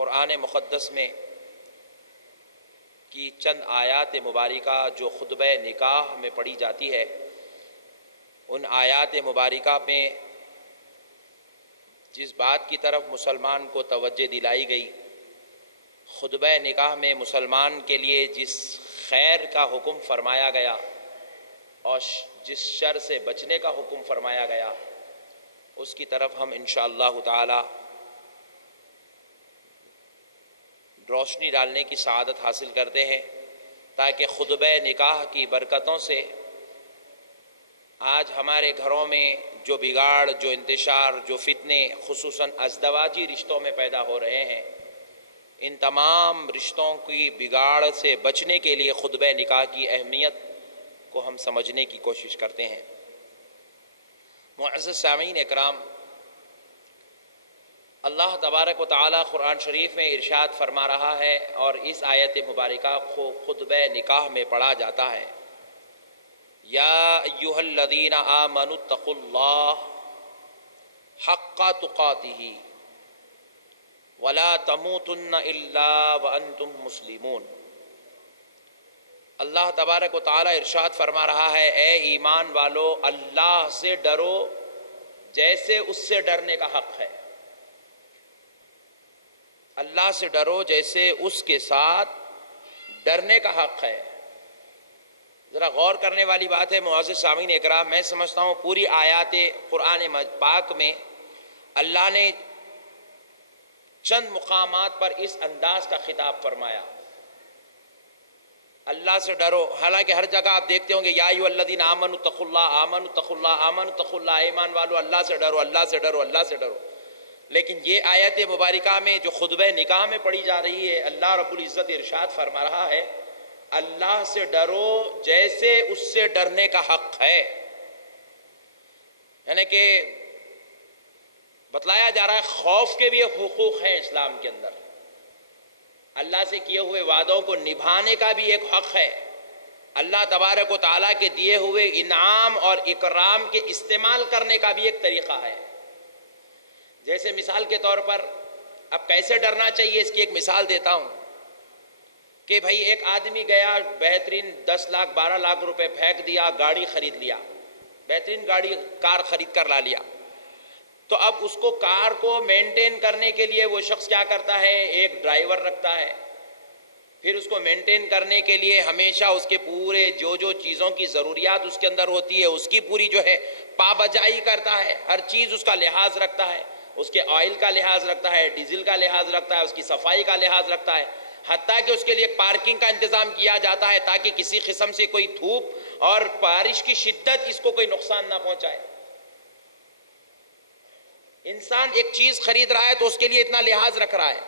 قرآن مقدس میں کی چند آیات مبارکہ جو خطبہ نکاح میں پڑھی جاتی ہے، ان آیات مبارکہ میں جس بات کی طرف مسلمان کو توجہ دلائی گئی، خطبہ نکاح میں مسلمان کے لیے جس خیر کا حکم فرمایا گیا اور جس شر سے بچنے کا حکم فرمایا گیا، اس کی طرف ہم انشاءاللہ تعالی روشنی ڈالنے کی سعادت حاصل کرتے ہیں، تاکہ خطبہ نکاح کی برکتوں سے آج ہمارے گھروں میں جو بگاڑ، جو انتشار، جو فتنے خصوصاً ازدواجی رشتوں میں پیدا ہو رہے ہیں، ان تمام رشتوں کی بگاڑ سے بچنے کے لیے خطبہ نکاح کی اہمیت کو ہم سمجھنے کی کوشش کرتے ہیں۔ معزز سامعین اکرام، اللہ تبارک و تعالی قرآن شریف میں ارشاد فرما رہا ہے اور اس آیت مبارکہ کو خطبہ نکاح میں پڑھا جاتا ہے، یا ایھا الذین آمنوا اتقوا اللہ حق تقاتہ ولا تموتن الا وانتم مسلمون۔ اللہ تبارک و تعالی ارشاد فرما رہا ہے، اے ایمان والو، اللہ سے ڈرو جیسے اس سے ڈرنے کا حق ہے، اللہ سے ڈرو جیسے اس کے ساتھ ڈرنے کا حق ہے۔ ذرا غور کرنے والی بات ہے معزز سامعین اکرام، میں سمجھتا ہوں پوری آیات قرآن پاک میں اللہ نے چند مقامات پر اس انداز کا خطاب فرمایا، اللہ سے ڈرو۔ حالانکہ ہر جگہ آپ دیکھتے ہوں گے یا ایھا الذین آمنوا اتقوا اللہ، آمنوا اتقوا اللہ، آمنوا اتقوا اللہ، ایمان والو اللہ سے ڈرو، اللہ سے ڈرو، اللہ سے ڈرو۔ لیکن یہ آیت مبارکہ میں جو خطبہ نکاح میں پڑھی جا رہی ہے، اللہ رب العزت ارشاد فرما رہا ہے، اللہ سے ڈرو جیسے اس سے ڈرنے کا حق ہے۔ یعنی کہ بتلایا جا رہا ہے خوف کے بھی حقوق ہیں اسلام کے اندر، اللہ سے کیے ہوئے وعدوں کو نبھانے کا بھی ایک حق ہے، اللہ تبارک و تعالیٰ کے دیے ہوئے انعام اور اکرام کے استعمال کرنے کا بھی ایک طریقہ ہے۔ جیسے مثال کے طور پر اب کیسے ڈرنا چاہیے اس کی ایک مثال دیتا ہوں کہ بھائی ایک آدمی گیا، بہترین 10 لاکھ 12 لاکھ روپے پھینک دیا، گاڑی خرید لیا، بہترین گاڑی کار خرید کر لا لیا، تو اب اس کو کار کو مینٹین کرنے کے لیے وہ شخص کیا کرتا ہے، ایک ڈرائیور رکھتا ہے، پھر اس کو مینٹین کرنے کے لیے ہمیشہ اس کے پورے جو چیزوں کی ضروریات اس کے اندر ہوتی ہے اس کی پوری جو ہے پابجائی کرتا ہے، ہر چیز اس کا لحاظ رکھتا ہے، اس کے آئل کا لحاظ رکھتا ہے، ڈیزل کا لحاظ رکھتا ہے، اس کی صفائی کا لحاظ رکھتا ہے، حتیٰ کہ اس کے لیے پارکنگ کا انتظام کیا جاتا ہے تاکہ کسی قسم سے کوئی دھوپ اور بارش کی شدت اس کو کوئی نقصان نہ پہنچائے۔ انسان ایک چیز خرید رہا ہے تو اس کے لیے اتنا لحاظ رکھ رہا ہے،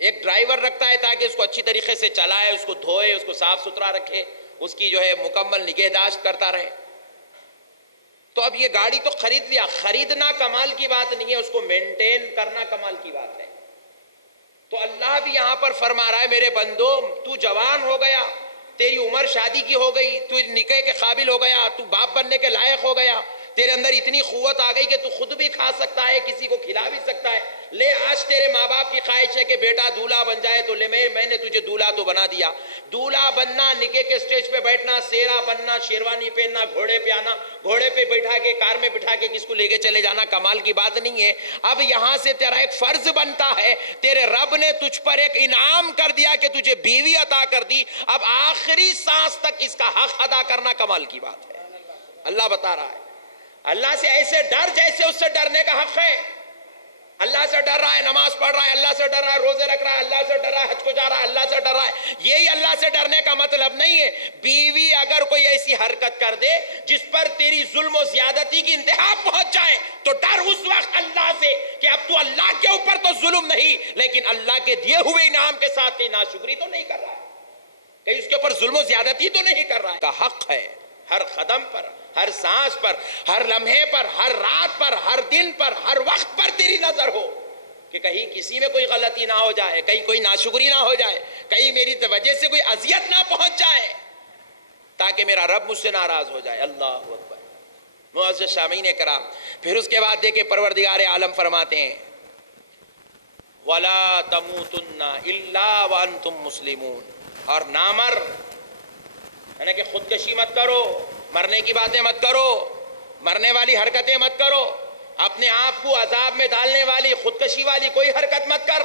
ایک ڈرائیور رکھتا ہے تاکہ اس کو اچھی طریقے سے چلائے، اس کو دھوئے، اس کو صاف ستھرا رکھے، اس کی جو ہے مکمل نگہداشت کرتا رہے۔ تو اب یہ گاڑی تو خرید لیا، خریدنا کمال کی بات نہیں ہے، اس کو مینٹین کرنا کمال کی بات ہے۔ تو اللہ بھی یہاں پر فرما رہا ہے، میرے بندو تو جوان ہو گیا، تیری عمر شادی کی ہو گئی، تو نکاح کے قابل ہو گیا، تو باپ بننے کے لائق ہو گیا، تیرے اندر اتنی قوت آ گئی کہ تو خود بھی کھا سکتا ہے، کسی کو کھلا بھی سکتا ہے، لے آج تیرے ماں باپ کی خواہش ہے کہ بیٹا دولہا بن جائے تو لے، میں نے تجھے دولہا تو بنا دیا۔ دولہا بننا، نکاح کے اسٹیج پہ بیٹھنا، سیرا بننا، شیروانی پہننا، گھوڑے پہ آنا، گھوڑے پہ بٹھا کے کار میں بٹھا کے کس کو لے کے چلے جانا کمال کی بات نہیں ہے۔ اب یہاں سے تیرا ایک فرض بنتا ہے، تیرے رب نے تجھ پر ایک انعام کر دیا کہ تجھے بیوی عطا کر دی، اب آخری سانس تک اس کا حق ادا کرنا کمال کی بات ہے۔ اللہ بتا رہا ہے، اللہ سے ایسے ڈر جیسے اس سے ڈرنے کا حق ہے۔ اللہ سے ڈر رہا ہے، نماز پڑھ رہا ہے، اللہ سے ڈر رہا ہے، روزے رکھ رہا ہے، اللہ سے ڈر رہا ہے، حج کو جا رہا ہے، اللہ سے ڈر رہا ہے۔ یہی اللہ سے ڈرنے کا مطلب نہیں ہے۔ بیوی اگر کوئی ایسی حرکت کر دے جس پر تیری ظلم و زیادتی کی انتہا پہنچ جائے تو ڈر اس وقت اللہ سے کہ اب تو اللہ کے اوپر تو ظلم نہیں لیکن اللہ کے دیے ہوئے انعام کے ساتھ کہیں ناشکری تو نہیں کر رہا ہے، کہیں اس کے اوپر ظلم و زیادتی تو نہیں کر رہا ہے۔ کا حق ہے ہر قدم پر، ہر سانس پر، ہر لمحے پر، ہر رات پر، ہر دن پر، ہر وقت پر تیری نظر ہو کہ کہیں کسی میں کوئی غلطی نہ ہو جائے، کہیں کوئی ناشکری نہ ہو جائے، کہیں میری وجہ سے کوئی اذیت نہ پہنچ جائے، تاکہ میرا رب مجھ سے ناراض ہو جائے۔ اللہ اکبر۔ معزز سامعین کرام، پھر اس کے بعد دیکھیں پروردگار عالم فرماتے ہیں ولا تموتن الا وانتم مسلمون، اور نہ مر، یعنی کہ خودکشی مت کرو، مرنے کی باتیں مت کرو، مرنے والی حرکتیں مت کرو، اپنے آپ کو عذاب میں ڈالنے والی خودکشی والی کوئی حرکت مت کر،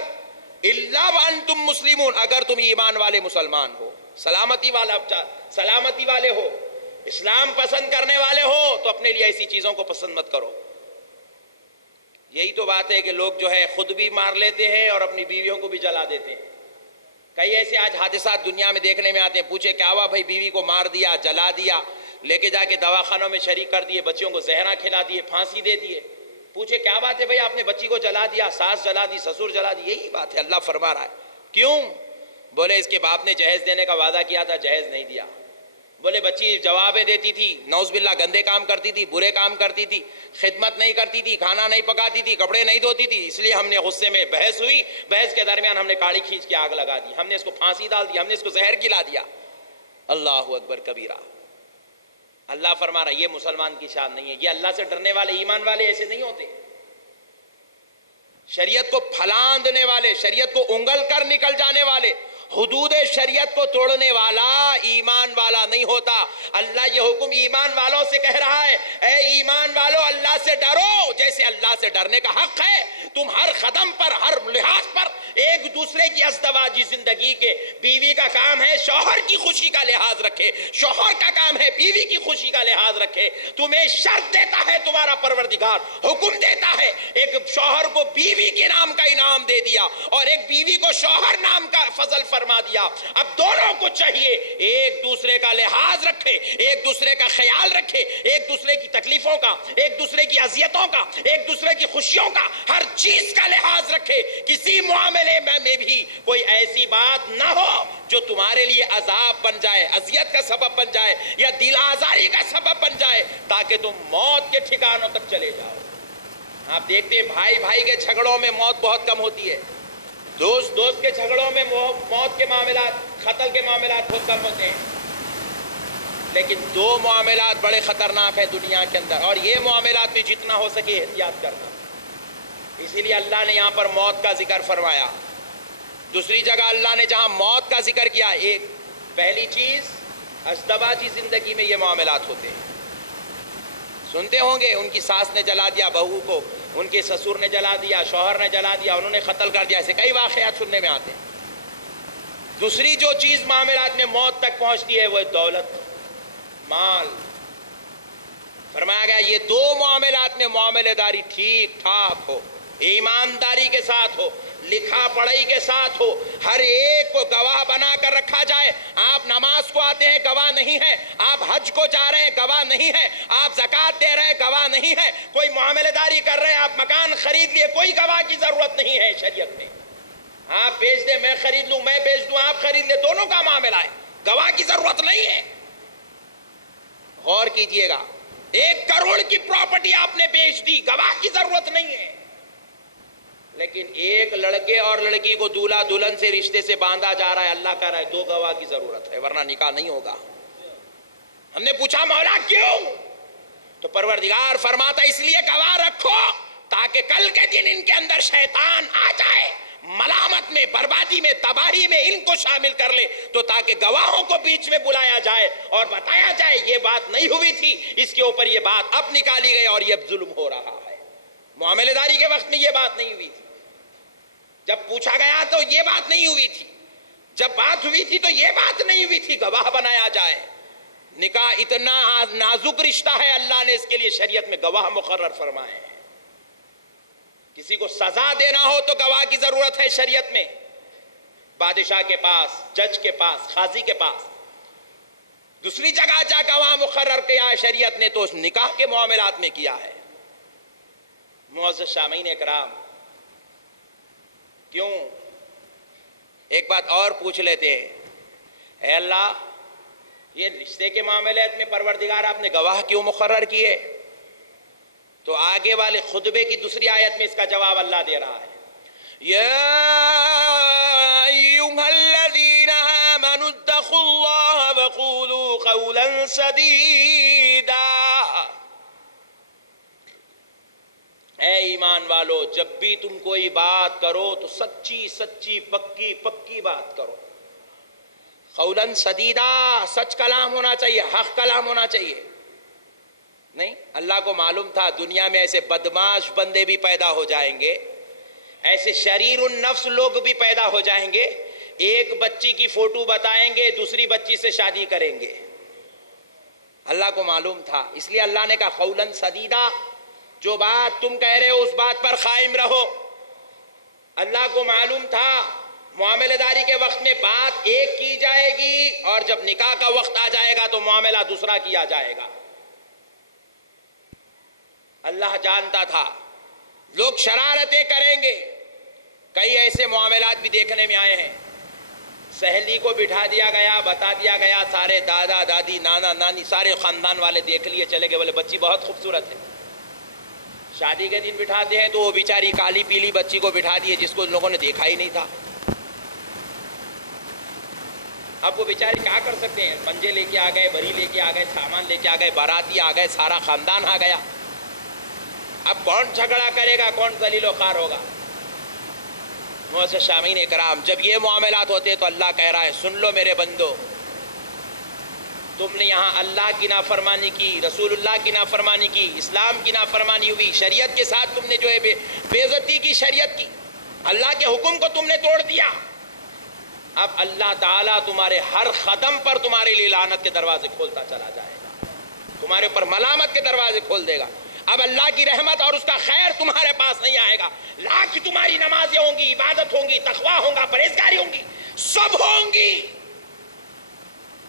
الا وانتم مسلمون، اگر تم ایمان والے مسلمان ہو، سلامتی والے ہو، اسلام پسند کرنے والے ہو، تو اپنے لیے ایسی چیزوں کو پسند مت کرو۔ یہی تو بات ہے کہ لوگ جو ہے خود بھی مار لیتے ہیں اور اپنی بیویوں کو بھی جلا دیتے ہیں۔ کئی ایسے آج حادثات دنیا میں دیکھنے میں آتے ہیں، پوچھے کیا ہوا بھائی، بیوی کو مار دیا، جلا دیا، لے کے جا کے دواخانوں میں شریک کر دیے، بچوں کو زہرہ کھلا دیے، پھانسی دے دیے۔ پوچھے کیا بات ہے بھائی، آپ نے بچی کو جلا دیا، ساس جلا دی، سسر جلا دی؟ یہی بات ہے، اللہ فرما رہا ہے۔ کیوں؟ بولے اس کے باپ نے جہیز دینے کا وعدہ کیا تھا، جہیز نہیں دیا۔ بولے بچی جوابیں دیتی تھی، نعوذ باللہ گندے کام کرتی تھی، برے کام کرتی تھی، خدمت نہیں کرتی تھی، کھانا نہیں پکاتی تھی، کپڑے نہیں دھوتی تھی، اس لیے ہم نے غصے میں بحث ہوئی، بحث کے درمیان ہم نے کاڑی کھینچ کے آگ لگا دی، ہم نے اس کو پھانسی ڈال دی، ہم نے اس کو زہر کھلا دیا۔ اللہ اکبر کبیرہ۔ اللہ فرما رہا ہے یہ مسلمان کی شان نہیں ہے، یہ اللہ سے ڈرنے والے ایمان والے ایسے نہیں ہوتے۔ شریعت کو پھلاندنے والے، شریعت کو انگل کر نکل جانے والے، حدود شریعت کو توڑنے والا ایمان والا نہیں ہوتا۔ اللہ یہ حکم ایمان والوں سے کہہ رہا ہے، اے ایمان والو اللہ سے ڈرو جیسے اللہ سے ڈرنے کا حق ہے۔ تم ہر قدم پر، ہر لحاظ پر ایک دوسرے کی ازدواجی زندگی کے، بیوی کا کام ہے شوہر کی خوشی کا لحاظ رکھے، شوہر کا کام ہے بیوی کی خوشی کا لحاظ رکھے۔ تمہیں شرط دیتا ہے تمہارا پروردگار، حکم دیتا ہے، ایک شوہر کو بیوی کے نام کا انعام دے دیا اور ایک بیوی کو شوہر نام کا فضل فرما دیا۔ اب دونوں کو چاہیے ایک دوسرے کا لحاظ رکھے، ایک دوسرے کا خیال رکھے، ایک دوسرے کی تکلیفوں کا، ایک دوسرے کی اذیتوں کا، ایک دوسرے کی خوشیوں کا، ہر چیز کا لحاظ رکھے۔ کسی معاملے میں بھی کوئی ایسی بات نہ ہو جو تمہارے لیے عذاب بن جائے، اذیت کا سبب بن جائے یا دل آزاری کا سبب بن جائے، تاکہ تم موت کے ٹھکانوں تک چلے جاؤ۔ آپ دیکھتے ہیں بھائی بھائی کے جھگڑوں میں موت بہت کم ہوتی ہے، دوست دوست کے جھگڑوں میں موت کے معاملات، قتل کے معاملات بہت کم ہوتے ہیں، لیکن دو معاملات بڑے خطرناک ہیں دنیا کے اندر، اور یہ معاملات بھی جتنا ہو سکے احتیاط کرنا۔ اسی لیے اللہ نے یہاں پر موت کا ذکر فرمایا۔ دوسری جگہ اللہ نے جہاں موت کا ذکر کیا، ایک پہلی چیز ازدواجی زندگی میں یہ معاملات ہوتے ہیں۔ سنتے ہوں گے ان کی ساس نے جلا دیا بہو کو، ان کے سسر نے جلا دیا، شوہر نے جلا دیا، انہوں نے قتل کر دیا، ایسے کئی واقعات سننے میں آتے ہیں۔ دوسری جو چیز معاملات میں موت تک پہنچتی ہے وہ دولت، مال۔ فرمایا گیا یہ دو معاملات میں معاملے داری ٹھیک ٹھاک ہو، ایمانداری کے ساتھ ہو، لکھا پڑھائی کے ساتھ ہو، ہر ایک کو گواہ بنا کر رکھا جائے۔ آپ نماز کو آتے ہیں گواہ نہیں ہے، آپ حج کو جا رہے ہیں گواہ نہیں ہے، آپ زکوٰۃ دے رہے ہیں گواہ نہیں ہے، کوئی معاملہ داری کر رہے ہیں، آپ مکان خرید لیے، کوئی گواہ کی ضرورت نہیں ہے شریعت میں۔ آپ بیچ دیں میں خرید لوں، میں بیچ دوں آپ خرید لیں، دونوں کا معاملہ ہے، گواہ کی ضرورت نہیں ہے۔ غور کیجئے گا، 1 کروڑ کی پراپرٹی آپ نے بیچ دی، گواہ کی ضرورت نہیں ہے، لیکن ایک لڑکے اور لڑکی کو دولہا دلہن سے رشتے سے باندھا جا رہا ہے، اللہ کہہ رہا ہے 2 گواہ کی ضرورت ہے ورنہ نکاح نہیں ہوگا۔ ہم نے پوچھا مولا کیوں؟ تو پروردگار فرماتا اس لیے گواہ رکھو تاکہ کل کے دن ان کے اندر شیطان آ جائے، ملامت میں، بربادی میں، تباہی میں ان کو شامل کر لے، تو تاکہ گواہوں کو بیچ میں بلایا جائے اور بتایا جائے یہ بات نہیں ہوئی تھی، اس کے اوپر یہ بات اب نکالی گئی اور یہ ظلم ہو رہا ہے۔ معاملہ داری کے وقت میں یہ بات نہیں ہوئی تھی، جب پوچھا گیا تو یہ بات نہیں ہوئی تھی، جب بات ہوئی تھی تو یہ بات نہیں ہوئی تھی، گواہ بنایا جائے۔ نکاح اتنا نازک رشتہ ہے، اللہ نے اس کے لیے شریعت میں گواہ مقرر فرمائے ہیں۔ کسی کو سزا دینا ہو تو گواہ کی ضرورت ہے شریعت میں، بادشاہ کے پاس، جج کے پاس، قاضی کے پاس۔ دوسری جگہ جا گواہ مقرر کیا ہے شریعت نے تو اس نکاح کے معاملات میں کیا ہے۔ معزز سامعین اکرام، کیوں ایک بات اور پوچھ لیتے ہیں، اے اللہ یہ رشتے کے معاملات میں پروردگار آپ نے گواہ کیوں مقرر کیے؟ تو آگے والے خطبے کی دوسری آیت میں اس کا جواب اللہ دے رہا ہے، یا ایھا الذین آمنوا اتقوا اللہ وقولوا قولا سدیدا، اے ایمان والو جب بھی تم کوئی بات کرو تو سچی سچی پکی پکی بات کرو. قولاً سدیدہ، سچ کلام ہونا چاہیے، حق کلام ہونا چاہیے. نہیں، اللہ کو معلوم تھا دنیا میں ایسے بدماش بندے بھی پیدا ہو جائیں گے، ایسے شریر النفس لوگ بھی پیدا ہو جائیں گے. ایک بچی کی فوٹو بتائیں گے، دوسری بچی سے شادی کریں گے. اللہ کو معلوم تھا، اس لیے اللہ نے کہا قولاً سدیدہ، جو بات تم کہہ رہے ہو اس بات پر قائم رہو. اللہ کو معلوم تھا معاملہ داری کے وقت میں بات ایک کی جائے گی اور جب نکاح کا وقت آ جائے گا تو معاملہ دوسرا کیا جائے گا. اللہ جانتا تھا لوگ شرارتیں کریں گے. کئی ایسے معاملات بھی دیکھنے میں آئے ہیں، سہیلی کو بٹھا دیا گیا، بتا دیا گیا، سارے دادا دادی نانا نانی سارے خاندان والے دیکھ لیے، چلے گئے، بولے بچی بہت خوبصورت ہے. شادی کے دن بٹھاتے ہیں تو وہ بیچاری کالی پیلی بچی کو بٹھا دیے جس کو ان لوگوں نے دیکھا ہی نہیں تھا. اب وہ بیچاری کیا کر سکتے ہیں؟ پنجے لے کے آ گئے، بری لے کے آ گئے، سامان لے کے آ گئے، باراتی آ گئے، سارا خاندان آ گیا. اب کون جھگڑا کرے گا، کون ذلیل و خوار ہوگا؟ معزز سامعین کرام، جب یہ معاملات ہوتے تو اللہ کہہ رہا ہے سن لو میرے بندو، تم نے یہاں اللہ کی نافرمانی کی، رسول اللہ کی نافرمانی کی، اسلام کی نافرمانی ہوئی، شریعت کے ساتھ تم نے جو ہے بے عزتی کی شریعت کی، اللہ کے حکم کو تم نے توڑ دیا. اب اللہ تعالیٰ تمہارے ہر قدم پر تمہارے لیے لعنت کے دروازے کھولتا چلا جائے گا، تمہارے اوپر ملامت کے دروازے کھول دے گا. اب اللہ کی رحمت اور اس کا خیر تمہارے پاس نہیں آئے گا. لاکھ تمہاری نمازیں ہوں گی، عبادت ہوں گی، تقویٰ ہوگا، پرہیزگاری ہوں گی، سب ہوں گی،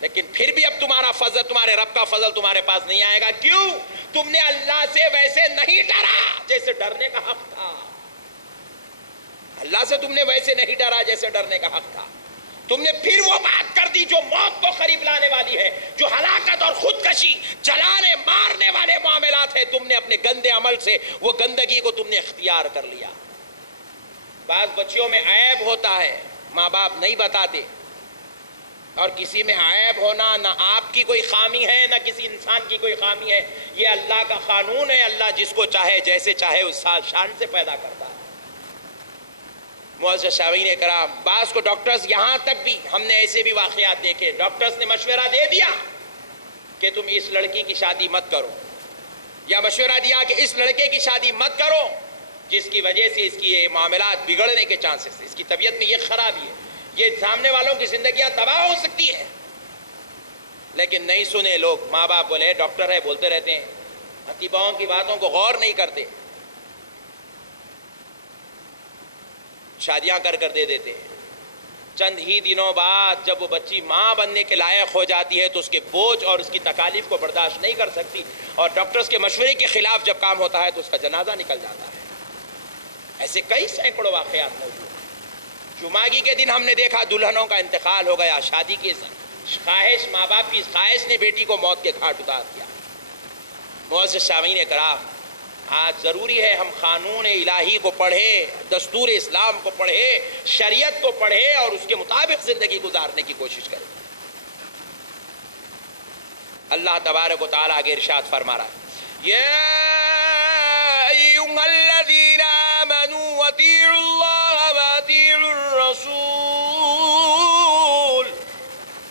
لیکن پھر بھی اب تمہارا فضل، تمہارے رب کا فضل تمہارے پاس نہیں آئے گا. کیوں؟ تم نے اللہ سے ویسے نہیں ڈرا جیسے ڈرنے کا حق تھا. اللہ سے تم نے ویسے نہیں ڈرا جیسے ڈرنے کا حق تھا. تم نے پھر وہ بات کر دی جو موت کو قریب لانے والی ہے، جو ہلاکت اور خودکشی، جلانے مارنے والے معاملات ہیں. تم نے اپنے گندے عمل سے وہ گندگی کو تم نے اختیار کر لیا. بعض بچیوں میں عیب ہوتا ہے، ماں باپ نہیں بتاتے، اور کسی میں عیب ہونا نہ آپ کی کوئی خامی ہے نہ کسی انسان کی کوئی خامی ہے. یہ اللہ کا قانون ہے، اللہ جس کو چاہے جیسے چاہے اس شان سے پیدا کرتا ہے. معزز سامعین کرام، بعض کو ڈاکٹرز، یہاں تک بھی ہم نے ایسے بھی واقعات دیکھے، ڈاکٹرز نے مشورہ دے دیا کہ تم اس لڑکی کی شادی مت کرو، یا مشورہ دیا کہ اس لڑکے کی شادی مت کرو جس کی وجہ سے اس کی یہ معاملات بگڑنے کے چانسز، اس کی طبیعت میں یہ خرابی ہے، یہ سامنے والوں کی زندگیاں تباہ ہو سکتی ہے. لیکن نہیں سنے لوگ، ماں باپ بولے ڈاکٹر ہے بولتے رہتے ہیں، خطیباؤں کی باتوں کو غور نہیں کرتے، شادیاں کر دے دیتے ہیں. چند ہی دنوں بعد جب وہ بچی ماں بننے کے لائق ہو جاتی ہے تو اس کے بوجھ اور اس کی تکالیف کو برداشت نہیں کر سکتی، اور ڈاکٹرز کے مشورے کے خلاف جب کام ہوتا ہے تو اس کا جنازہ نکل جاتا ہے. ایسے کئی سینکڑوں واقعات موجود ہیں. جمعگی کے دن ہم نے دیکھا دلہنوں کا انتقال ہو گیا، شادی کی خواہش، ماں باپ کی خواہش نے بیٹی کو موت کے گھاٹ اتار دیا. معزز سامعین کرام، آج ضروری ہے ہم قانون الہی کو پڑھیں، دستور اسلام کو پڑھیں، شریعت کو پڑھیں اور اس کے مطابق زندگی گزارنے کی کوشش کریں. اللہ تبارک و تعالیٰ آگے ارشاد فرما رہا ہے، یا ایھا الذین آمنوا اطیعوا اللہ واطیعوا الرسول،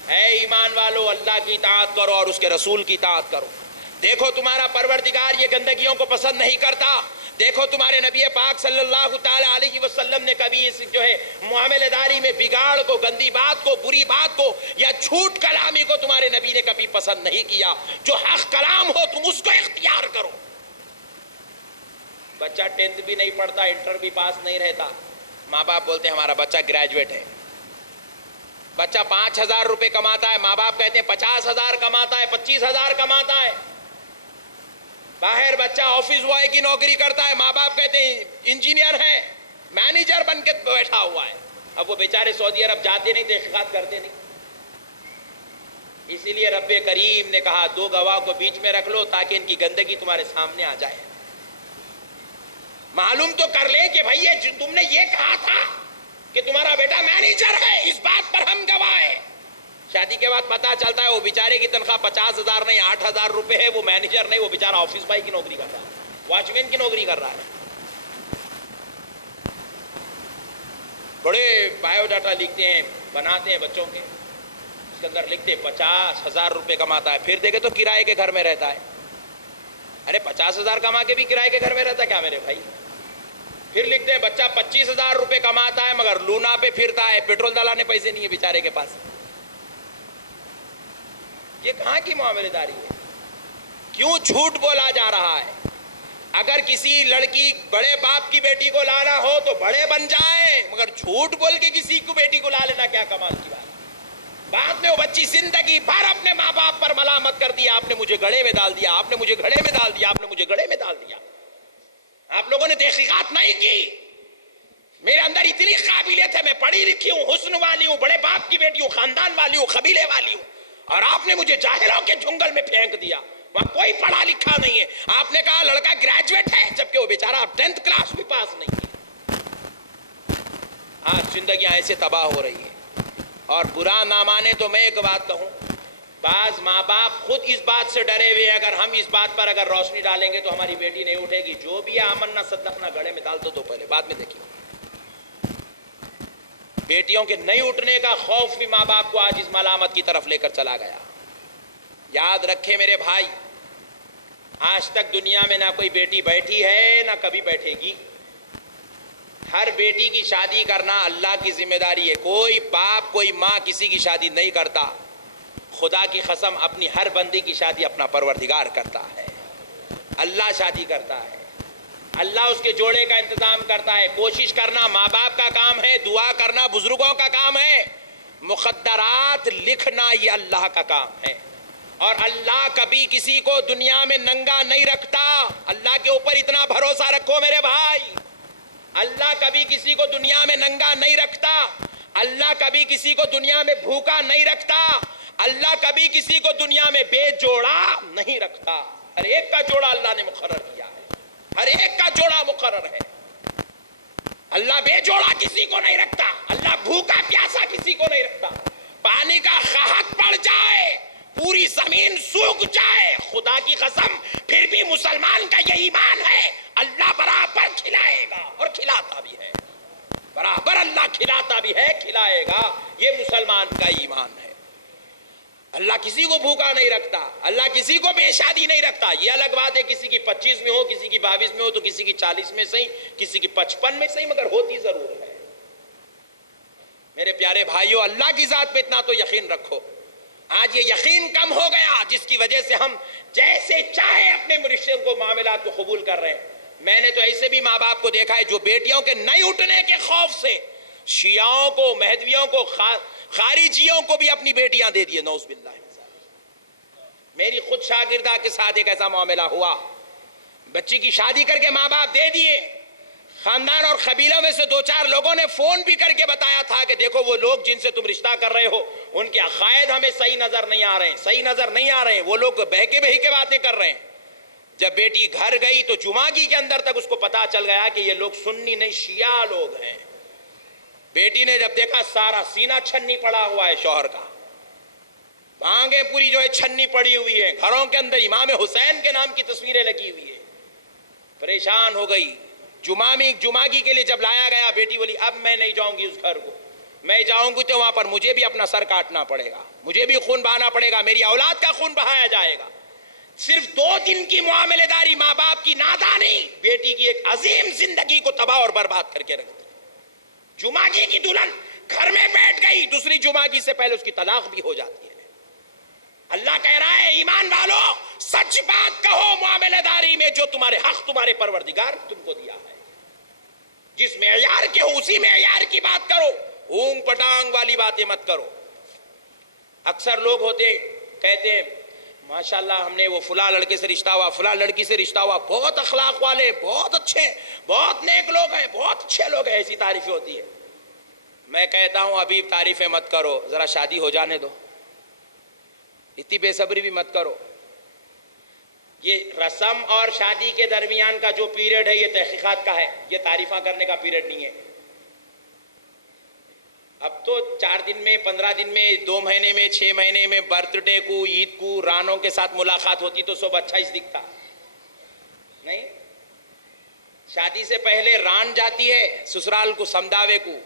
اے ایمان والو اللہ کی اطاعت کرو اور اس کے رسول کی اطاعت کرو. دیکھو تمہارا پروردگار یہ گندگیوں کو پسند نہیں کرتا. دیکھو تمہارے نبی پاک صلی اللہ تعالی علیہ وسلم نے کبھی اس جو ہے معاملہ داری میں بگاڑ کو، گندی بات کو، بری بات کو یا جھوٹ کلامی کو تمہارے نبی نے کبھی پسند نہیں کیا. جو حق کلام ہو تم اس کو اختیار کرو. بچہ 10th بھی نہیں پڑھتا، انٹر بھی پاس نہیں رہتا، ماں باپ بولتے ہیں ہمارا بچہ گریجویٹ ہے. بچہ 5,000 روپے کماتا ہے، ماں باپ کہتے ہیں 50,000 کماتا ہے، 25,000 کماتا ہے. باہر بچہ آفس بوائے کی نوکری کرتا ہے، ماں باپ کہتے ہیں انجینئر ہے، مینیجر بن کے بیٹھا ہوا ہے. اب وہ بیچارے سعودی عرب جاتے نہیں، تحقیقات کرتے نہیں. اسی لیے رب کریم نے کہا 2 گواہ کو بیچ میں رکھ لو تاکہ ان کی گندگی تمہارے سامنے آ جائے. معلوم تو کر لے کہ بھائی تم نے یہ کہا تھا کہ تمہارا بیٹا مینیجر ہے، اس بات پر ہم گواہ ہیں. شادی کے بعد پتا چلتا ہے وہ بیچارے کی تنخواہ 50,000 نہیں 8,000 روپے ہے، وہ مینیجر نہیں، وہ بیچارہ آفس بھائی کی نوکری کر رہا ہے، واچ مین کی نوکری کر رہا ہے. بڑے بایو ڈاٹا لکھتے ہیں، بناتے ہیں بچوں کے، اس کے اندر لکھتے 50,000 روپے کماتا ہے، پھر دیکھے تو کرائے کے گھر میں رہتا ہے۔ ارے 50,000 کما کے بھی کرائے کے گھر میں رہتا ہے کیا میرے بھائی؟ پھر لکھتے ہیں بچہ 25,000 روپے کماتا ہے مگر لونا پہ پھرتا ہے، پیٹرول ڈلانے پیسے نہیں ہے بیچارے کے پاس۔ یہ کہاں کی معاملے داری ہے؟ کیوں جھوٹ بولا جا رہا ہے؟ اگر کسی لڑکی بڑے باپ کی بیٹی کو لانا ہو تو بڑے بن جائیں، مگر جھوٹ بول کے کسی کو بیٹی کو لا لینا کیا کمال کی بات؟ بعد میں وہ بچی زندگی بھر اپنے ماں باپ پر ملامت کر دیا، آپ نے مجھے گڑھے میں ڈال دیا، آپ نے مجھے گڑھے میں ڈال دیا، آپ نے مجھے گڑھے میں ڈال دیا۔ آپ لوگوں نے تحقیقات نہیں کی۔ میرے اندر اتنی قابلیت ہے، میں پڑھی لکھی ہوں، حسن والی ہوں، بڑے باپ کی بیٹی ہوں، خاندان والی ہوں، قبیلے والی ہوں، اور آپ نے مجھے جاہلوں کے جنگل میں پھینک دیا، وہاں کوئی پڑھا لکھا نہیں ہے۔ آپ نے کہا لڑکا گریجویٹ ہے، جبکہ وہ بیچارہ 10th کلاس بھی پاس نہیں ہے۔ آج زندگیاں ایسے تباہ ہو رہی ہیں۔ اور برا نہ مانے تو میں ایک بات کہوں، بعض ماں باپ خود اس بات سے ڈرے ہوئے، اگر ہم اس بات پر اگر روشنی ڈالیں گے تو ہماری بیٹی نہیں اٹھے گی، جو بھی آمن نہ صدق نہ گڑھے میں ڈال دو تو پہلے، بعد میں دیکھیے۔ بیٹیوں کے نہیں اٹھنے کا خوف بھی ماں باپ کو آج اس ملامت کی طرف لے کر چلا گیا۔ یاد رکھے میرے بھائی، آج تک دنیا میں نہ کوئی بیٹی بیٹھی ہے نہ کبھی بیٹھے گی۔ ہر بیٹی کی شادی کرنا اللہ کی ذمہ داری ہے۔ کوئی باپ کوئی ماں کسی کی شادی نہیں کرتا۔ خدا کی قسم اپنی ہر بندی کی شادی اپنا پروردگار کرتا ہے، اللہ شادی کرتا ہے، اللہ اس کے جوڑے کا انتظام کرتا ہے۔ کوشش کرنا ماں باپ کا کام ہے، دعا کرنا بزرگوں کا کام ہے، مقدرات لکھنا یہ اللہ کا کام ہے۔ اور اللہ کبھی کسی کو دنیا میں ننگا نہیں رکھتا۔ اللہ کے اوپر اتنا بھروسہ رکھو میرے بھائی، اللہ کبھی کسی کو دنیا میں ننگا نہیں رکھتا، اللہ کبھی کسی کو دنیا میں بھوکا نہیں رکھتا، اللہ کبھی کسی کو دنیا میں بے جوڑا نہیں رکھتا۔ ہر ایک کا جوڑا اللہ نے مقرر کیا ہے، ہر ایک کا جوڑا مقرر ہے۔ اللہ بے جوڑا کسی کو نہیں رکھتا، اللہ بھوکا پیاسا کسی کو نہیں رکھتا۔ پانی کا قحط پڑ جائے، پوری زمین سوکھ جائے، خدا کی قسم پھر بھی مسلمان کا یہ ایمان ہے، اللہ برابر کھلائے گا اور کھلاتا بھی ہے، برابر اللہ کھلاتا بھی ہے کھلائے گا۔ یہ مسلمان کا ایمان ہے۔ اللہ کسی کو بھوکا نہیں رکھتا، اللہ کسی کو بے شادی نہیں رکھتا۔ یہ الگ بات ہے کسی کی 25 میں ہو، کسی کی 22 میں ہو، تو کسی کی 40 میں صحیح، کسی کی 55 میں صحیح، مگر ہوتی ضرور ہے۔ میرے پیارے بھائیوں، اللہ کی ذات پہ اتنا تو یقین رکھو۔ آج یہ یقین کم ہو گیا، جس کی وجہ سے ہم جیسے چاہے اپنے رشتوں کو معاملات کو قبول کر رہے ہیں۔ میں نے تو ایسے بھی ماں باپ کو دیکھا ہے جو بیٹیوں کے نہیں اٹھنے کے خوف سے شیعوں کو، مہدویوں کو، خارجیوں کو بھی اپنی بیٹیاں دے دیے، نعوذ باللہ۔ میری خود شاگردہ کے ساتھ ایک ایسا معاملہ ہوا، بچی کی شادی کر کے ماں باپ دے دیے۔ خاندان اور قبیلوں میں سے 2-4 لوگوں نے فون بھی کر کے بتایا تھا کہ دیکھو وہ لوگ جن سے تم رشتہ کر رہے ہو ان کے عقائد ہمیں صحیح نظر نہیں آ رہے ہیں، صحیح نظر نہیں آ رہے ہیں، وہ لوگ بہکے بہکے باتیں کر رہے ہیں۔ جب بیٹی گھر گئی تو جمعگی کے اندر تک اس کو پتا چل گیا کہ یہ لوگ سنی نہیں شیعہ لوگ ہیں۔ بیٹی نے جب دیکھا سارا سینہ چھنی پڑا ہوا ہے شوہر کا، آنگیں پوری جو ہے چھنی پڑی ہوئی ہے، گھروں کے اندر امام حسین کے نام کی تصویریں لگی ہوئی ہے، پریشان ہو گئی۔ جمعگی کے لیے جب لایا گیا، بیٹی بولی اب میں نہیں جاؤں گی اس گھر کو، میں جاؤں گی تو وہاں پر مجھے بھی اپنا سر کاٹنا پڑے گا، مجھے بھی خون بہانا پڑے گا، میری اولاد کا خون بہایا جائے گا۔ صرف 2 دن کی معاملے داری، ماں باپ کی نادانی، بیٹی کی ایک عظیم زندگی کو تباہ اور برباد کر کے رکھ دی۔ جمعگی کی دلہن گھر میں بیٹھ گئی، دوسری جمعگی سے پہلے اس کی طلاق بھی ہو جاتی ہے۔ اللہ کہہ رہا ہے ایمان والو سچ بات کہو معاملے داری میں، جو تمہارے حق تمہارے پروردگار نے تم کو دیا ہے، جس معیار کے ہو اسی معیار کی بات کرو، اونگ پٹانگ والی باتیں مت کرو۔ اکثر لوگ ہوتے کہتے ہیں ماشاءاللہ ہم نے وہ فلاں لڑکے سے رشتہ ہوا، فلاں لڑکی سے رشتہ ہوا، بہت اخلاق والے، بہت اچھے، بہت نیک لوگ ہیں، بہت اچھے لوگ ہیں، ایسی تعریفیں ہوتی ہے۔ میں کہتا ہوں ابھی تعریفیں مت کرو، ذرا شادی ہو جانے دو، اتنی بے صبری بھی مت کرو۔ یہ رسم اور شادی کے درمیان کا جو پیریڈ ہے یہ تحقیقات کا ہے، یہ تعریفاں کرنے کا پیریڈ نہیں ہے۔ اب تو 4 دن میں، 15 دن میں، 2 مہینے میں، 6 مہینے میں، برتھ ڈے کو، عید کو، رانوں کے ساتھ ملاقات ہوتی تو سب اچھا ہی دکھتا نہیں۔ شادی سے پہلے ران جاتی ہے سسرال کو، سمداوے کو،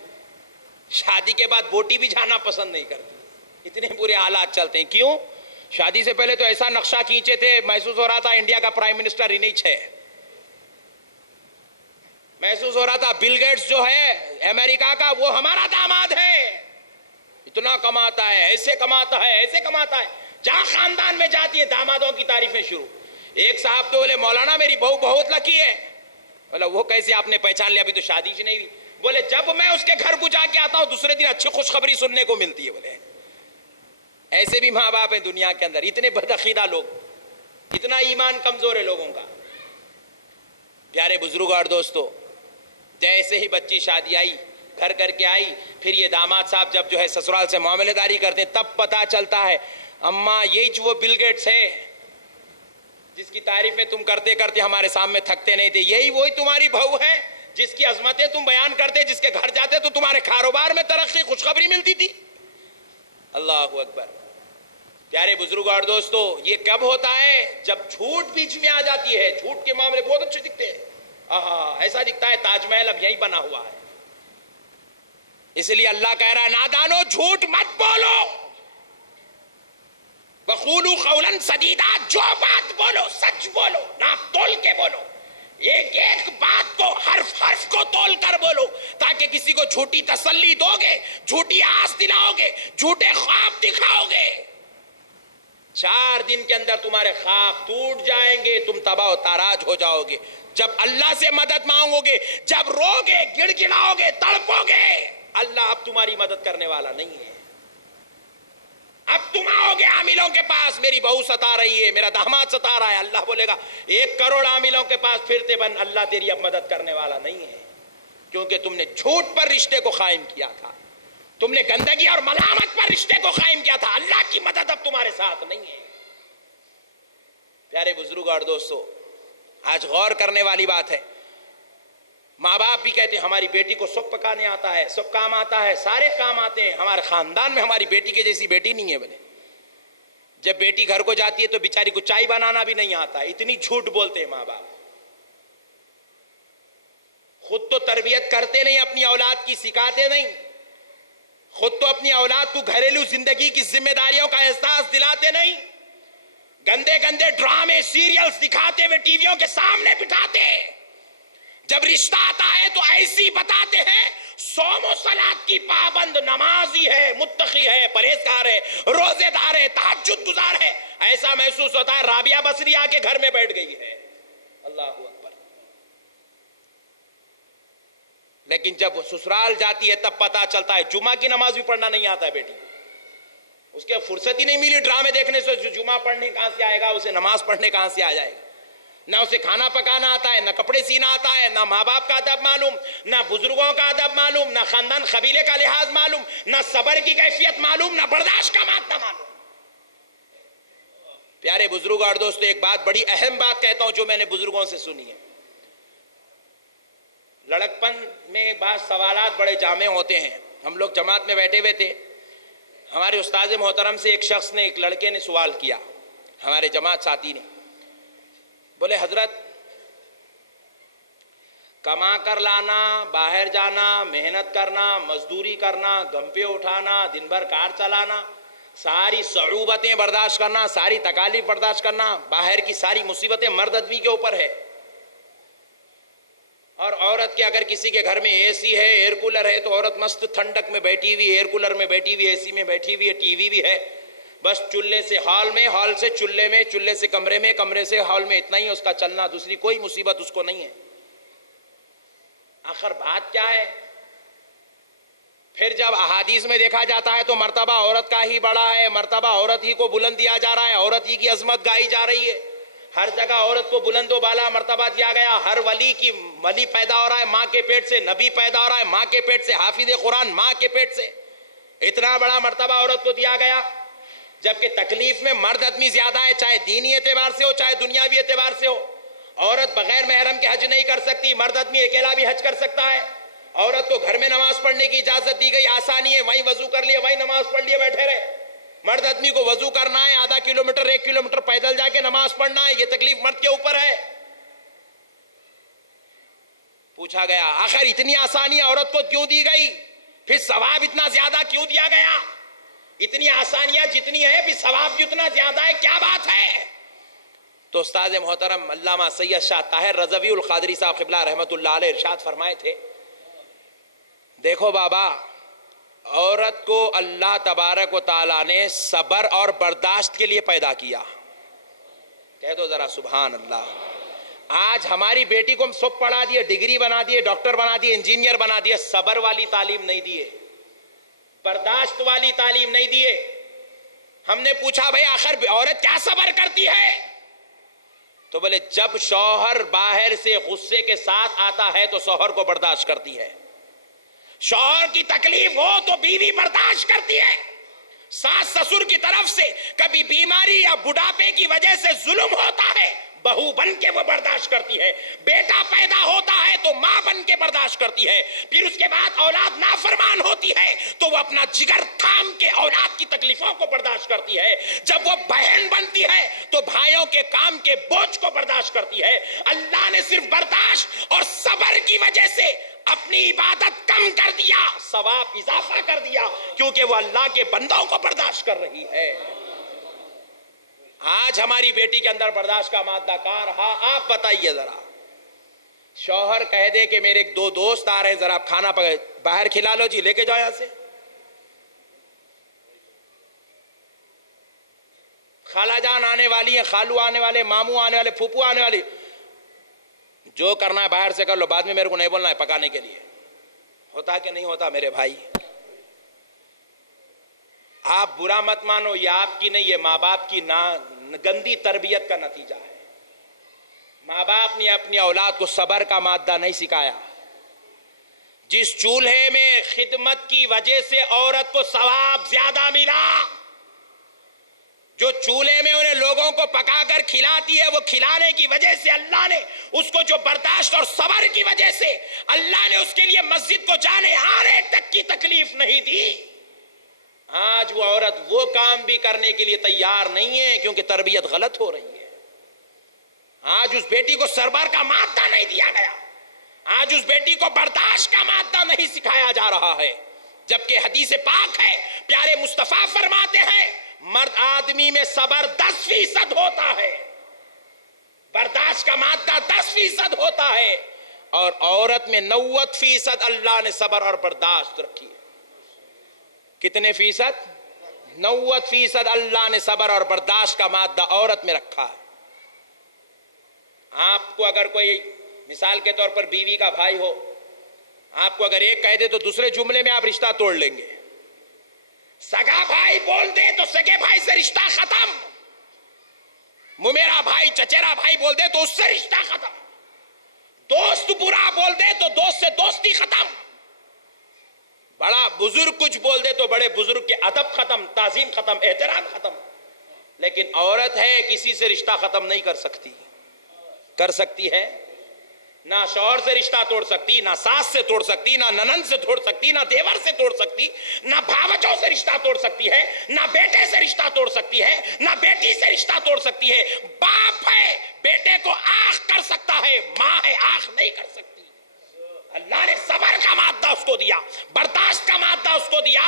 شادی کے بعد بوٹی بھی جانا پسند نہیں کرتی. اتنے برے حالات چلتے ہیں. کیوں؟ شادی سے پہلے تو ایسا نقشہ کھینچے تھے, محسوس ہو رہا تھا انڈیا کا پرائم منسٹر انہی ہے. محسوس ہو رہا تھا بل گیٹس جو ہے امریکہ کا وہ ہمارا داماد ہے. اتنا کماتا ہے, ایسے کماتا ہے, ایسے کماتا ہے. جہاں خاندان میں جاتی ہے دامادوں کی تعریفیں شروع. ایک صاحب تو بولے مولانا میری بہو بہت لکی ہے. بولا وہ کیسے آپ نے پہچان لیا, ابھی تو شادی ہی نہیں ہوئی. بولے جب میں اس کے گھر کو جا کے آتا ہوں دوسرے دن اچھی خوشخبری سننے کو ملتی ہے. بولے ایسے بھی ماں باپ ہیں دنیا کے اندر, اتنے بدعقیدہ لوگ, اتنا ایمان کمزور ہے لوگوں کا. پیارے بزرگ اور دوستو, جیسے ہی بچی شادی آئی, گھر کر کے آئی, پھر یہ داماد صاحب جب جو ہے سسرال سے معاملہ داری کرتے ہیں تب پتا چلتا ہے اماں یہی وہ بل گیٹس ہے جس کی تعریفیں تم کرتے کرتے ہمارے سامنے تھکتے نہیں تھے. یہی وہی تمہاری بہو ہے جس کی عظمتیں تم بیان کرتے, جس کے گھر جاتے تو تمہارے کاروبار میں ترقی خوشخبری ملتی تھی. اللہ اکبر. پیارے بزرگ اور دوستو, یہ کب ہوتا ہے؟ جب جھوٹ بیچ میں آ جاتی ہے. جھوٹ کے معاملے بہت اچھے دکھتے ہیں, ایسا دکھتا ہے تاج محل اب یہی بنا ہوا ہے. اس لیے اللہ کہہ رہا ہے نادانو جھوٹ مت بولو, وقولوا قولا سدیدا, جو بات بولو سچ بولو, ناپ تول کے بولو. ایک ایک بات کو حرف حرف کو تول کر بولو تاکہ کسی کو جھوٹی تسلی دو گے, جھوٹی آس دلاؤ گے, جھوٹے خواب دکھاؤ گے. 4 دن کے اندر تمہارے خواب ٹوٹ جائیں گے, تم تباہ و تاراج ہو جاؤ گے. جب اللہ سے مدد مانگو گے, جب رو گے, گڑ گڑاؤ گے, تڑپو گے, اللہ اب تمہاری مدد کرنے والا نہیں ہے. اب تم آؤ گے عاملوں کے پاس, میری بہو ستا رہی ہے, میرا داماد ستا رہا ہے. اللہ بولے گا 1 کروڑ عاملوں کے پاس پھرتے بن, اللہ تیری اب مدد کرنے والا نہیں ہے, کیونکہ تم نے جھوٹ پر رشتے کو قائم کیا تھا, تم نے گندگی اور ملامت پر رشتے کو قائم کیا تھا. اللہ کی مدد اب تمہارے ساتھ نہیں ہے. پیارے بزرگ اور دوستو, آج غور کرنے والی بات ہے. ماں باپ بھی کہتے ہیں ہماری بیٹی کو سب پکانے آتا ہے, سب کام آتا ہے, سارے کام آتے ہیں, ہمارے خاندان میں ہماری بیٹی کے جیسی بیٹی نہیں ہے. بنے جب بیٹی گھر کو جاتی ہے تو بیچاری کو چائے بنانا بھی نہیں آتا. اتنی جھوٹ بولتے ہیں ماں باپ. خود تو تربیت کرتے نہیں, اپنی اولاد کی سکھاتے نہیں, خود تو اپنی اولاد کو گھریلو زندگی کی ذمہ داریوں کا احساس دلاتے نہیں. گندے گندے ڈرامے سیریلز دکھاتے ہوئے ٹی ویوں کے سامنے بٹھاتے. جب رشتہ آتا ہے تو ایسی بتاتے ہیں صوم و صلات کی پابند, نمازی ہے, متقی ہے, پرہیزگار ہے, روزے دار ہے, تہجد گزار ہے. ایسا محسوس ہوتا ہے رابعہ بصری آ کے گھر میں بیٹھ گئی ہے. اللہ اکبر. لیکن جب وہ سسرال جاتی ہے تب پتا چلتا ہے جمعہ کی نماز بھی پڑھنا نہیں آتا ہے بیٹی کو. اس کے فرصت ہی نہیں ملی ڈرامے دیکھنے سے. جمعہ پڑھنے کہاں سے آئے گا, اسے نماز پڑھنے کہاں سے آ جائے گا. نہ اسے کھانا پکانا آتا ہے, نہ کپڑے سینا آتا ہے, نہ ماں باپ کا ادب معلوم, نہ بزرگوں کا ادب معلوم, نہ خاندان قبیلے کا لحاظ معلوم, نہ صبر کی کیفیت معلوم, نہ برداشت کا مادہ معلوم. پیارے بزرگ اور دوستو, ایک بات, بڑی اہم بات کہتا ہوں جو میں نے بزرگوں سے سنی ہے. لڑکپن میں بعض سوالات بڑے جامع ہوتے ہیں. ہم لوگ جماعت میں بیٹھے ہوئے تھے, ہمارے استاد محترم سے ایک شخص نے, ایک لڑکے نے سوال کیا, ہمارے جماعت ساتھی نے. بولے حضرت کما کر لانا, باہر جانا, محنت کرنا, مزدوری کرنا, گھمپے اٹھانا, دن بھر کار چلانا, ساری صعوبتیں برداشت کرنا, ساری تکالیف برداشت کرنا, باہر کی ساری مصیبتیں مرد آدمی کے اوپر ہے. اور عورت کے اگر کسی کے گھر میں اے سی ہے, ایئر کولر ہے, تو عورت مست ٹھنڈک میں بیٹھی ہوئی, ایئر کولر میں بیٹھی ہوئی, اے سی میں بیٹھی ہوئی ہے, ٹی وی بھی ہے, بس چولہے سے ہال میں, ہال سے چولہے میں, چولہے سے کمرے میں, کمرے سے ہال میں, اتنا ہی اس کا چلنا, دوسری کوئی مصیبت اس کو نہیں ہے. آخر بات کیا ہے؟ پھر جب احادیث میں دیکھا جاتا ہے تو مرتبہ عورت کا ہی بڑا ہے, مرتبہ عورت ہی کو بلند دیا جا رہا ہے, عورت ہی کی عظمت گائی جا رہی ہے. ہر جگہ عورت کو بلند و بالا مرتبہ دیا گیا. ہر ولی پیدا ہو رہا ہے ماں کے پیٹ سے, نبی پیدا ہو رہا ہے ماں کے پیٹ سے, حافظ قرآن ماں کے پیٹ سے. اتنا بڑا مرتبہ عورت کو دیا گیا, جبکہ تکلیف میں مرد آدمی زیادہ ہے, چاہے دینی اعتبار سے ہو چاہے دنیاوی اعتبار سے ہو. عورت بغیر محرم کے حج نہیں کر سکتی, مرد آدمی اکیلا بھی حج کر سکتا ہے. عورت کو گھر میں نماز پڑھنے کی اجازت دی گئی, آسانی ہے, وہیں وضو کر لیے, وہیں نماز پڑھ لیے, بیٹھے رہے. مرد آدمی کو وضو کرنا ہے, آدھا کلومیٹر 1 کلومیٹر پیدل جا کے نماز پڑھنا ہے, یہ تکلیف مرد کے اوپر ہے. پوچھا گیا آخر اتنی آسانی عورت کو کیوں دی گئی؟ پھر ثواب اتنا زیادہ کیوں دیا گیا؟ اتنی آسانیاں جتنی ہیں پھر ثواب بھی اتنا زیادہ ہے، کیا بات ہے؟ تو استاد محترم علامہ سید شاہ طاہر رضوی القادری صاحب قبلہ رحمت اللہ علیہ ارشاد فرمائے تھے، دیکھو بابا، عورت کو اللہ تبارک و تعالیٰ نے صبر اور برداشت کے لیے پیدا کیا. کہہ دو ذرا سبحان اللہ. آج ہماری بیٹی کو ہم سب پڑھا دیے، ڈگری بنا دیے، ڈاکٹر بنا دیے، انجینئر بنا دیے، صبر والی تعلیم نہیں دیے، برداشت والی تعلیم نہیں دیے. ہم نے پوچھا بھائی آخر عورت کیا صبر کرتی ہے؟ تو بولے جب شوہر باہر سے غصے کے ساتھ آتا ہے تو شوہر کو برداشت کرتی ہے، شوہر کی تکلیف ہو تو بیوی برداشت کرتی ہے، ساس سسر کی طرف سے کبھی بیماری یا بڑھاپے کی وجہ سے ظلم ہوتا ہے، بہو بن کے وہ برداشت کرتی ہے، بیٹا پیدا ہوتا ہے تو ماں بن کے برداشت کرتی ہے، پھر اس کے بعد اولاد نافرمان ہوتی ہے تو وہ اپنا جگر تھام کے اولاد کی تکلیفوں کو برداشت کرتی ہے، جب وہ بہن بنتی ہے تو بھائیوں کے کام کے بوجھ کو برداشت کرتی ہے. اللہ نے صرف برداشت اور صبر کی وجہ سے اپنی عبادت کم کر دیا، ثواب اضافہ کر دیا، کیونکہ وہ اللہ کے بندوں کو برداشت کر رہی ہے. آج ہماری بیٹی کے اندر برداشت کا مادہ کہاں رہا؟ آپ بتائیے ذرا. شوہر کہہ دے کہ میرے دو دوست آ رہے ہیں، ذرا آپ کھانا باہر کھلا لو جی، لے کے جاؤ یہاں سے. خالہ جان آنے والی ہیں، خالو آنے والے، ماموں آنے والے، پھوپھو آنے والی، جو کرنا ہے باہر سے کر لو، بعد میں میرے کو نہیں بولنا ہے پکانے کے لیے. ہوتا کہ نہیں ہوتا میرے بھائی؟ آپ برا مت مانو، یہ آپ کی نہیں، یہ ماں باپ کی گندی تربیت کا نتیجہ ہے. ماں باپ نے اپنی اولاد کو صبر کا مادہ نہیں سکھایا. جس چولہے میں خدمت کی وجہ سے عورت کو ثواب زیادہ ملا، جو چولہے میں انہیں لوگوں کو پکا کر کھلاتی ہے، وہ کھلانے کی وجہ سے اللہ نے اس کو جو برداشت اور صبر کی وجہ سے اللہ نے اس کے لیے مسجد کو جانے آنے تک کی تکلیف نہیں دی. آج وہ عورت وہ کام بھی کرنے کے لیے تیار نہیں ہے کیونکہ تربیت غلط ہو رہی ہے. آج اس بیٹی کو صبر کا مادہ نہیں دیا گیا، آج اس بیٹی کو برداشت کا مادہ نہیں سکھایا جا رہا ہے. جبکہ حدیث پاک ہے، پیارے مصطفیٰ فرماتے ہیں مرد آدمی میں صبر 10% ہوتا ہے، برداشت کا مادہ 10% ہوتا ہے، اور عورت میں 90% اللہ نے صبر اور برداشت رکھی ہے. کتنے فیصد؟ 90% اللہ نے صبر اور برداشت کا مادہ عورت میں رکھا ہے. آپ کو اگر کوئی مثال کے طور پر بیوی کا بھائی ہو، آپ کو اگر ایک کہہ دے تو دوسرے جملے میں آپ رشتہ توڑ لیں گے. سگا بھائی بول دے تو سگے بھائی سے رشتہ ختم، میرا بھائی چچیرا بھائی بول دے تو اس سے رشتہ ختم، دوست برا بول دے تو دوست سے دوستی ختم، بڑا بزرگ کچھ بول دے تو بڑے بزرگ کے ادب ختم، تعظیم ختم، احترام ختم. لیکن عورت ہے کسی سے رشتہ ختم نہیں کر سکتی. کر سکتی ہے؟ نہ شوہر سے رشتہ توڑ سکتی، نہ ساس سے توڑ سکتی، نہ ننند سے توڑ سکتی، نہ دیور سے توڑ سکتی، نہ بھاوجوں سے رشتہ توڑ سکتی ہے، نہ بیٹے سے رشتہ توڑ سکتی ہے، نہ بیٹی سے رشتہ توڑ سکتی ہے. باپ ہے بیٹے کو آنکھ کر سکتا ہے، ماں ہے آنکھ نہیں کر سکتی. اللہ نے صبر کا مادہ اس کو دیا، برداشت کا مادہ اس کو دیا.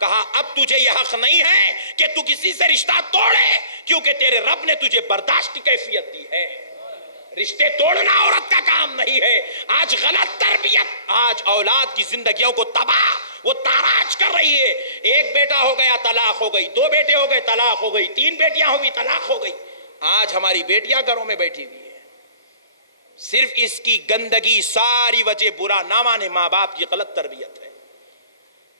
کہا اب تجھے یہ حق نہیں ہے کہ تو کسی سے رشتہ توڑے، کیونکہ تیرے رب نے تجھے برداشت کی کیفیت دی ہے. رشتے توڑنا عورت کا کام نہیں ہے. آج غلط تربیت آج اولاد کی زندگیوں کو تباہ وہ تاراج کر رہی ہے. ایک بیٹا ہو گیا طلاق ہو گئی، 2 بیٹے ہو گئے طلاق ہو گئی، 3 بیٹیاں ہوئی طلاق ہو گئی. آج ہماری بیٹیاں گھروں میں بیٹھی ہوئی ہیں. صرف اس کی گندگی ساری وجہ برا نہ مانے ماں باپ کی غلط تربیت ہے.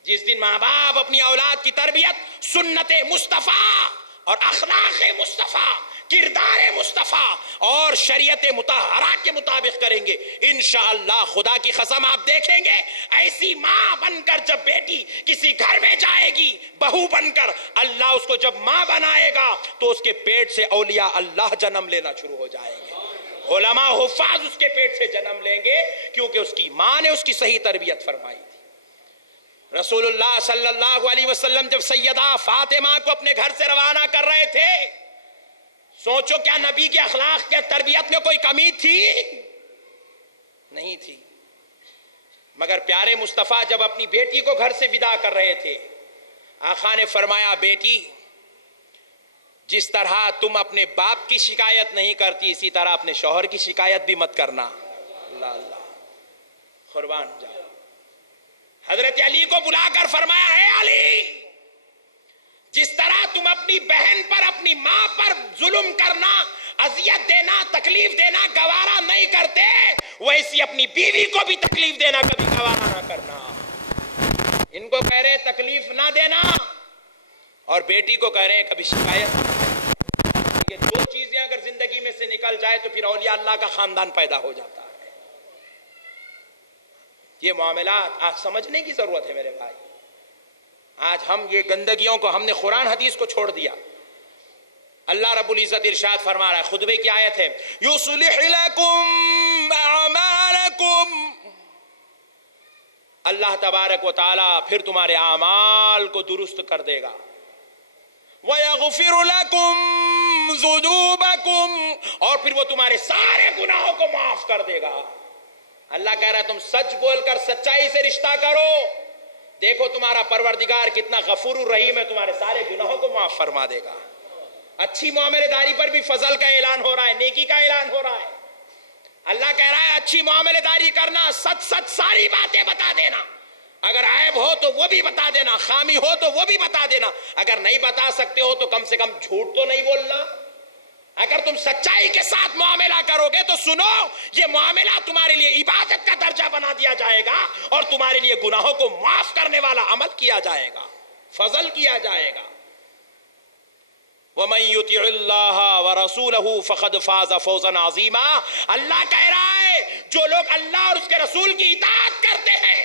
جس دن ماں باپ اپنی اولاد کی تربیت سنت مصطفیٰ اور اخلاق مصطفیٰ، کردار مصطفیٰ اور شریعت مطہرہ کے مطابق کریں گے، انشاءاللہ خدا کی قسم آپ دیکھیں گے ایسی ماں بن کر جب بیٹی کسی گھر میں جائے گی بہو بن کر، اللہ اس کو جب ماں بنائے گا تو اس کے پیٹ سے اولیاء اللہ جنم لینا شروع ہو جائیں گے. علماء حفاظ اس کے پیٹ سے جنم لیں گے کیونکہ اس کی ماں نے اس کی صحیح تربیت فرمائی تھی. رسول اللہ صلی اللہ علیہ وسلم جب سیدہ فاطمہ کو اپنے گھر سے روانہ کر رہے تھے، سوچو کیا نبی کے اخلاق کے تربیت میں کوئی کمی تھی؟ نہیں تھی. مگر پیارے مصطفیٰ جب اپنی بیٹی کو گھر سے ودا کر رہے تھے، آقا نے فرمایا بیٹی جس طرح تم اپنے باپ کی شکایت نہیں کرتی اسی طرح اپنے شوہر کی شکایت بھی مت کرنا۔ اللہ اللہ، قربان جاؤ۔ حضرت علی کو بلا کر فرمایا اے علی، جس طرح تم اپنی بہن پر اپنی ماں پر ظلم کرنا، اذیت دینا، تکلیف دینا گوارا نہیں کرتے، ویسی اپنی بیوی کو بھی تکلیف دینا کبھی گوارا نہ کرنا۔ ان کو کہہ رہے تکلیف نہ دینا اور بیٹی کو کہہ رہے ہیں کبھی شکایت نہ کرنا۔ یہ دو چیزیں اگر زندگی میں سے نکل جائے تو پھر اولیاء اللہ کا خاندان پیدا ہو جاتا ہے۔ یہ معاملات آج سمجھنے کی ضرورت ہے میرے بھائی۔ آج ہم یہ گندگیوں کو، ہم نے قرآن حدیث کو چھوڑ دیا۔ اللہ رب العزت ارشاد فرما رہا ہے، خطبے کی آیت ہے، یصلح لکم اعمالکم، اللہ تبارک و تعالی پھر تمہارے اعمال کو درست کر دے گا، ویغفر لکم ذنوبکم، اور پھر وہ تمہارے سارے گناہوں کو معاف کر دے گا۔ اللہ کہہ رہا ہے تم سچ بول کر سچائی سے رشتہ کرو، دیکھو تمہارا پروردگار کتنا غفور الرحیم ہے، تمہارے سارے گناہوں کو معاف فرما دے گا۔ اچھی معاملے داری پر بھی فضل کا اعلان ہو رہا ہے، نیکی کا اعلان ہو رہا ہے۔ اللہ کہہ رہا ہے اچھی معاملے داری کرنا، سچ سچ ساری باتیں بتا دینا، اگر عیب ہو تو وہ بھی بتا دینا، خامی ہو تو وہ بھی بتا دینا، اگر نہیں بتا سکتے ہو تو کم سے کم جھوٹ تو نہیں بولنا۔ اگر تم سچائی کے ساتھ معاملہ کرو گے تو سنو، یہ معاملہ تمہارے لیے عبادت کا درجہ بنا دیا جائے گا اور تمہارے لیے گناہوں کو معاف کرنے والا عمل کیا جائے گا، فضل کیا جائے گا۔ وَمَن يُطِعِ اللَّهَ وَرَسُولَهُ فَقَدْ فَازَ فَوْزًا عَظِيمًا، اللہ کہہ رہا ہے جو لوگ اللہ اور اس کے رسول کی اطاعت کرتے ہیں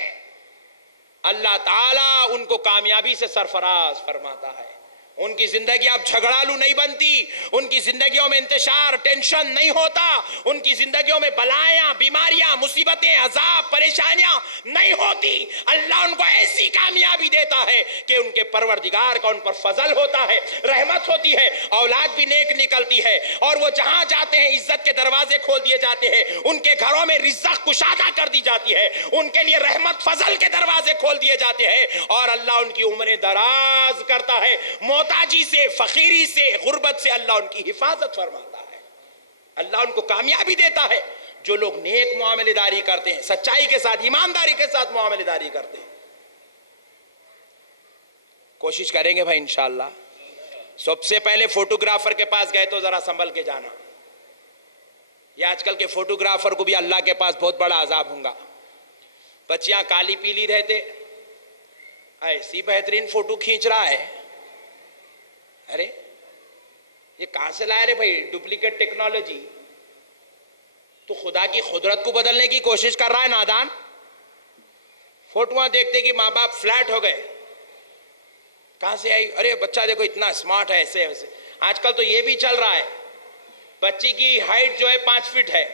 اللہ تعالیٰ ان کو کامیابی سے سرفراز فرماتا ہے۔ ان کی زندگی اب جھگڑالو نہیں بنتی، ان کی زندگیوں میں انتشار، ٹینشن نہیں ہوتا، ان کی زندگیوں میں بلائیاں، بیماریاں، مصیبتیں، عذاب، پریشانیاں نہیں ہوتی۔ اللہ ان کو ایسی کامیابی دیتا ہے کہ ان کے پروردگار کا ان پر فضل ہوتا ہے، رحمت ہوتی ہے، اولاد بھی نیک نکلتی ہے، اور وہ جہاں جاتے ہیں عزت کے دروازے کھول دیے جاتے ہیں، ان کے گھروں میں رزق کشادہ کر دی جاتی ہے، ان کے لیے رحمت فضل کے دروازے کھول دیے جاتے ہیں، اور اللہ ان کی عمریں دراز کرتا ہے، محتاجی سے، فقیری سے، غربت سے اللہ ان کی حفاظت فرماتا ہے۔ اللہ ان کو کامیابی دیتا ہے جو لوگ نیک معاملے داری کرتے ہیں، سچائی کے ساتھ، ایمانداری کے ساتھ معاملے داری کرتے ہیں۔ کوشش کریں گے بھائی انشاءاللہ۔ سب سے پہلے فوٹوگرافر کے پاس گئے تو ذرا سنبھل کے جانا، یہ آج کل کے فوٹوگرافر کو بھی اللہ کے پاس بہت بڑا عذاب ہوں گا۔ بچیاں کالی پیلی رہتے، ایسی بہترین فوٹو کھینچ رہا ہے، ارے یہ کہاں سے لائے رے بھائی، ڈپلیکیٹ ٹیکنالوجی، تو خدا کی قدرت کو بدلنے کی کوشش کر رہا ہے نادان۔ فوٹوਆਂ دیکھتے کہ ماں باپ فلیٹ ہو گئے، کہاں سے آئی، ارے بچہ دیکھو اتنا اسمارٹ ہے، ایسے ایسے۔ آج کل تو یہ بھی چل رہا ہے، بچی کی ہائٹ جو ہے 5 فٹ ہے،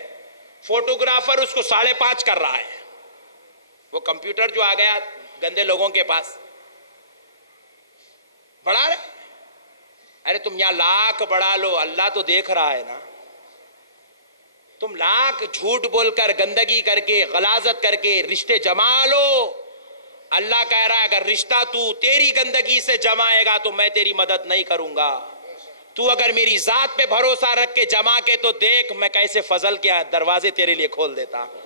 فوٹوگرافر اس کو 5.5 کر رہا ہے۔ وہ کمپیوٹر جو آ گیا گندے لوگوں کے پاس، بڑھا رہے، ارے تم یہاں لاکھ بڑھا لو، اللہ تو دیکھ رہا ہے نا۔ تم لاکھ جھوٹ بول کر، گندگی کر کے، غلاظت کر کے رشتے جما لو، اللہ کہہ رہا ہے اگر رشتہ تو تیری گندگی سے جمائے گا تو میں تیری مدد نہیں کروں گا۔ تو اگر میری ذات پہ بھروسہ رکھ کے جما کے تو دیکھ میں کیسے فضل کے دروازے تیرے لیے کھول دیتا ہوں۔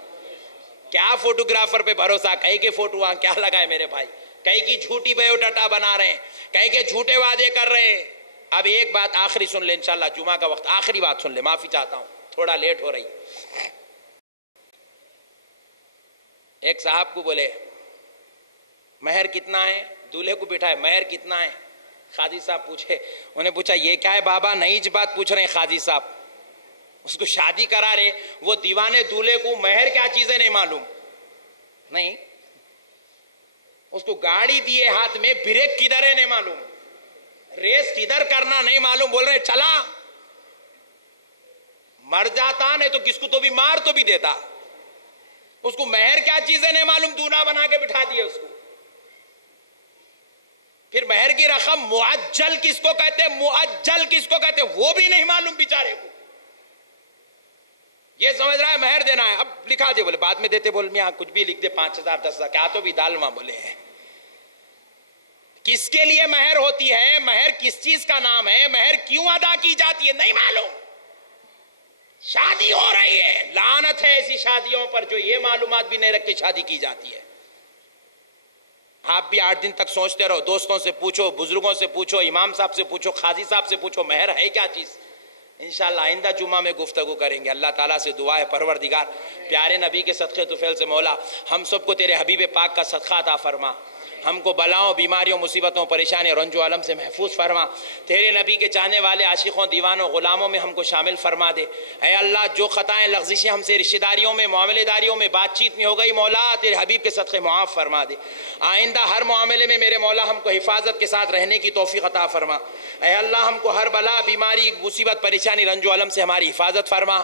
کیا فوٹوگرافر پہ بھروسہ، کہیں کے فوٹو کیا لگائے میرے بھائی، کہیں کی جھوٹی بایو ڈاٹا بنا رہے ہیں، کہیں کے جھوٹے وعدے کر رہے ہیں۔ اب ایک بات آخری سن لے انشاءاللہ، جمعہ کا وقت، آخری بات سن لے، معافی چاہتا ہوں تھوڑا لیٹ ہو رہی۔ ایک صاحب کو بولے مہر کتنا ہے، دولہے کو بٹھائے، مہر کتنا ہے، قاضی صاحب پوچھے، انہیں پوچھا یہ کیا ہے بابا، نئی بات پوچھ رہے ہیں قاضی صاحب، اس کو شادی کرا رہے، وہ دیوانے دولہے کو مہر کیا چیزیں نہیں معلوم، نہیں اس کو گاڑی دیے ہاتھ میں، بریک کدھر ہے نہیں معلوم، ریس کدھر کرنا نہیں معلوم، بول رہے چلا، مر جاتا نہیں تو کس کو تو بھی مار تو بھی دیتا، اس کو مہر کیا چیزیں نہیں معلوم، دونا بنا کے بٹھا دیے اس کو۔ پھر مہر کی رقم معجل کس کو کہتے ہیں، معجل کس کو کہتے ہیں وہ بھی نہیں معلوم بیچارے کو۔ یہ سمجھ رہا ہے مہر دینا ہے، اب لکھا دے، بولے بعد میں دیتے، بول میاں کچھ بھی لکھ دے، 5,000 10,000 کیا تو بھی دال ماں بولے ہیں۔ کس کے لیے مہر ہوتی ہے؟ مہر کس چیز کا نام ہے؟ مہر کیوں ادا کی جاتی ہے نہیں معلوم۔ شادی ہو رہی ہے، لعنت ہے ایسی شادیوں پر جو یہ معلومات بھی نہیں رکھ کے شادی کی جاتی ہے۔ آپ بھی 8 دن تک سوچتے رہو، دوستوں سے پوچھو، بزرگوں سے پوچھو، امام صاحب سے پوچھو، قاضی صاحب سے پوچھو، مہر ہے کیا چیز؟ انشاءاللہ آئندہ جمعہ میں گفتگو کریں گے۔ اللہ تعالیٰ سے دعا ہے پروردگار پیارے نبی کے صدقے طفیل سے مولا ہم سب کو تیرے حبیب پاک کا صدقہ عطا فرما، ہم کو بلاؤں، بیماریوں، مصیبتوں، پریشانیوں، رنج و علم سے محفوظ فرما، تیرے نبی کے چاہنے والے عاشقوں، دیوانوں، غلاموں میں ہم کو شامل فرما دے۔ اے اللہ جو خطائیں لغزشیں ہم سے رشتہ داریوں میں، معاملے داریوں میں، بات چیت میں ہو گئی، مولا تیرے حبیب کے صدقے معاف فرما دے۔ آئندہ ہر معاملے میں میرے مولا ہم کو حفاظت کے ساتھ رہنے کی توفیق عطا فرما۔ اے اللہ ہم کو ہر بلا، بیماری، مصیبت، پریشانی، رنج و علم سے ہماری حفاظت فرما۔